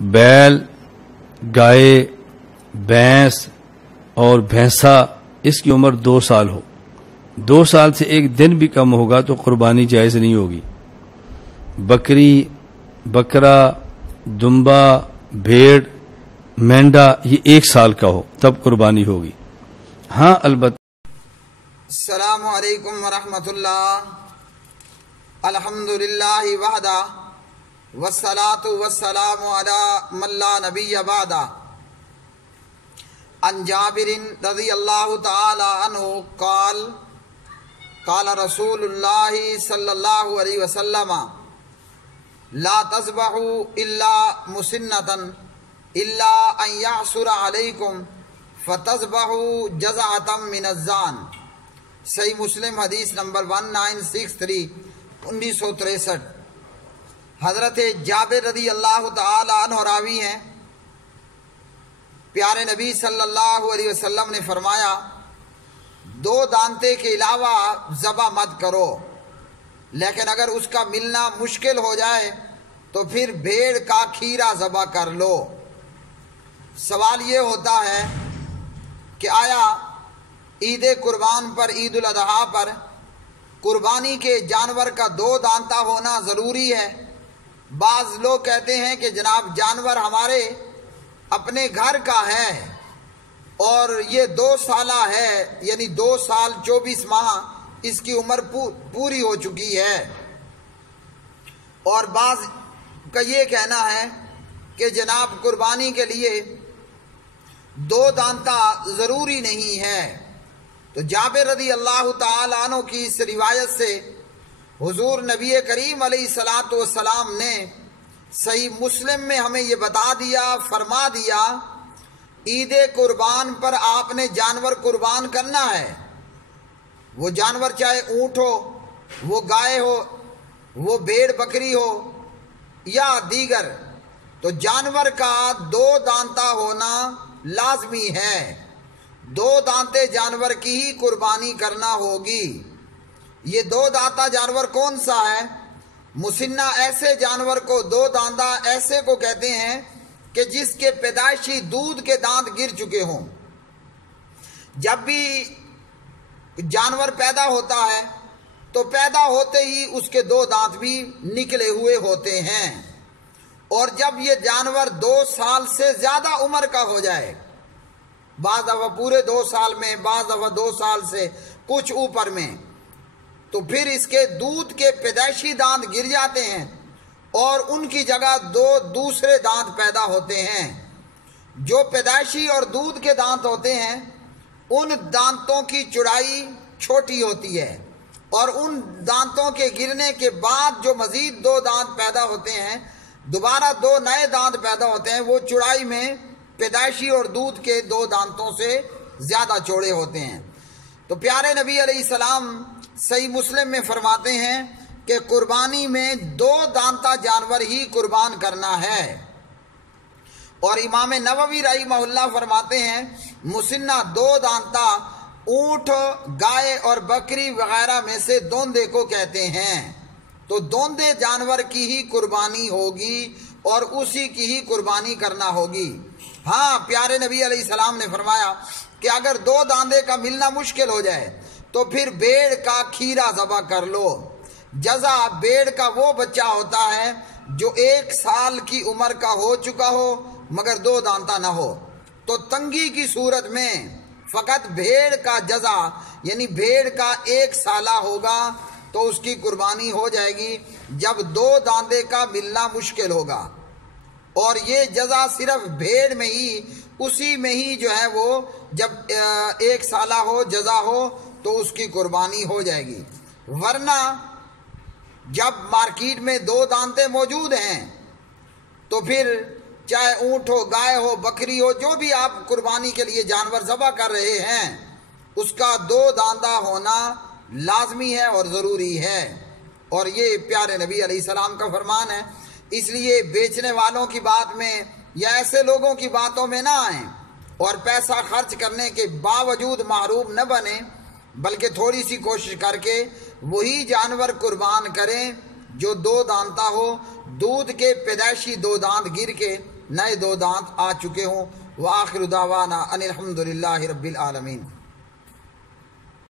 बैल, गाय, भैंस और भैंसा इसकी उम्र 2 साल हो। 2 साल से एक दिन भी कम होगा तो कुर्बानी जायज़ नहीं होगी। बकरी, बकरा, दुम्बा, भेड़, मेंढा ये 1 साल का हो तब कुर्बानी होगी। हाँ अलबत्ता अस्सलामु अलैकुम वरहमतुल्लाह। अल्हम्दुलिल्लाहि वहदा वस्सलातु वस्सलामु अला मन ला नबिय्य बअदा। अन जाबिरिन रज़ियल्लाहु तआला अन्हु क़ाल क़ाल रसूलुल्लाहि सल्लल्लाहु अलैहि वसल्लम ला तज़बहु इल्ला मुसिन्नतन इल्ला अन यअसुर अलैकुम फतज़बहु जज़अतम मिनज़्ज़ान। सही मुस्लिम हदीस नंबर 1963 1963। हजरत जाबिर रज़ी अल्लाह तआला अन्हु रावी हैं, प्यारे नबी सल्लल्लाहु अलैहि वसल्लम ने फरमाया 2 दांते के अलावा ज़बा मत करो, लेकिन अगर उसका मिलना मुश्किल हो जाए तो फिर भेड़ का खीरा ज़बा कर लो। सवाल ये होता है कि आया ईद कुर्बान पर, ईद उल अज़हा पर कुर्बानी के जानवर का 2 दांता होना ज़रूरी है? बाज़ लोग कहते हैं कि जनाब जानवर हमारे अपने घर का है और ये 2 साला है, यानी 2 साल 24 माह इसकी उम्र पूरी हो चुकी है। और बाज़ का ये कहना है कि जनाब कुर्बानी के लिए 2 दांता ज़रूरी नहीं है। तो जाबिर रज़ी अल्लाह तआला अन्हु की इस रिवायत से हुजूर नबी करीम अलैहिस्सलातु वस्सलाम ने सही मुस्लिम में हमें ये बता दिया, फरमा दिया, ईद कुर्बान पर आपने जानवर कुर्बान करना है। वो जानवर चाहे ऊँट हो, वो गाय हो, वो भेड़ बकरी हो या दीगर, तो जानवर का 2 दांता होना लाजमी है। 2 दांते जानवर की ही कुर्बानी करना होगी। ये 2 दांता जानवर कौन सा है? मुसिन्ना ऐसे जानवर को, 2 दांता ऐसे को कहते हैं कि जिसके पैदाइशी दूध के दांत गिर चुके हों। जब भी जानवर पैदा होता है तो पैदा होते ही उसके 2 दांत भी निकले हुए होते हैं, और जब ये जानवर 2 साल से ज्यादा उम्र का हो जाए, बाज़ दफ़ा पूरे 2 साल में, बाज़ दफ़ा 2 साल से कुछ ऊपर में, तो फिर इसके दूध के पैदाइशी दांत गिर जाते हैं और उनकी जगह 2 दूसरे दांत पैदा होते हैं। जो पैदाइशी और दूध के दांत होते हैं उन दांतों की चौड़ाई छोटी होती है, और उन दांतों के गिरने के बाद जो मजीद 2 दांत पैदा होते हैं, दोबारा 2 नए दांत पैदा होते हैं, वो चौड़ाई में पैदाइशी और दूध के 2 दांतों से ज्यादा चौड़े होते हैं। तो प्यारे नबी अलैहिस्सलाम सही मुस्लिम में फरमाते हैं कि कुर्बानी में 2 दांता जानवर ही कुर्बान करना है। और इमाम नववी रहिमहुल्लाह फरमाते हैं मुसिन्ना 2 दांता ऊंट, गाय और बकरी वगैरह में से दोंदे को कहते हैं। तो दोंदे जानवर की ही कुर्बानी होगी और उसी की ही कुर्बानी करना होगी। हाँ, प्यारे नबी अलैहिस्सलाम ने फरमाया कि अगर 2 दांते का मिलना मुश्किल हो जाए तो फिर भेड़ का खीरा ज़बा कर लो। जज़ा भेड़ का वो बच्चा होता है जो 1 साल की उम्र का हो चुका हो मगर 2 दांता ना हो। तो तंगी की सूरत में फ़कत भेड़ का जज़ा यानी भेड़ का 1 साला होगा तो उसकी कुर्बानी हो जाएगी, जब 2 दांते का मिलना मुश्किल होगा। और ये जज़ा सिर्फ भेड़ में ही, उसी में ही जो है वो जब 1 साला हो, जज़ा हो, तो उसकी कुर्बानी हो जाएगी। वरना जब मार्केट में 2 दांते मौजूद हैं तो फिर चाहे ऊँट हो, गाय हो, बकरी हो, जो भी आप कुर्बानी के लिए जानवर ज़बह कर रहे हैं, उसका 2 दांता होना लाजमी है और ज़रूरी है। और ये प्यारे नबी अलैहिस्सलाम का फरमान है। इसलिए बेचने वालों की बात में या ऐसे लोगों की बातों में ना आए और पैसा खर्च करने के बावजूद महरूम न बने, बल्कि थोड़ी सी कोशिश करके वही जानवर कुर्बान करें जो 2 दांता हो, दूध के पैदाइशी 2 दांत गिर के نئے 2 دانت آ چکے ہوں۔ وآخر دعوانا ان الحمد للہ رب العالمین۔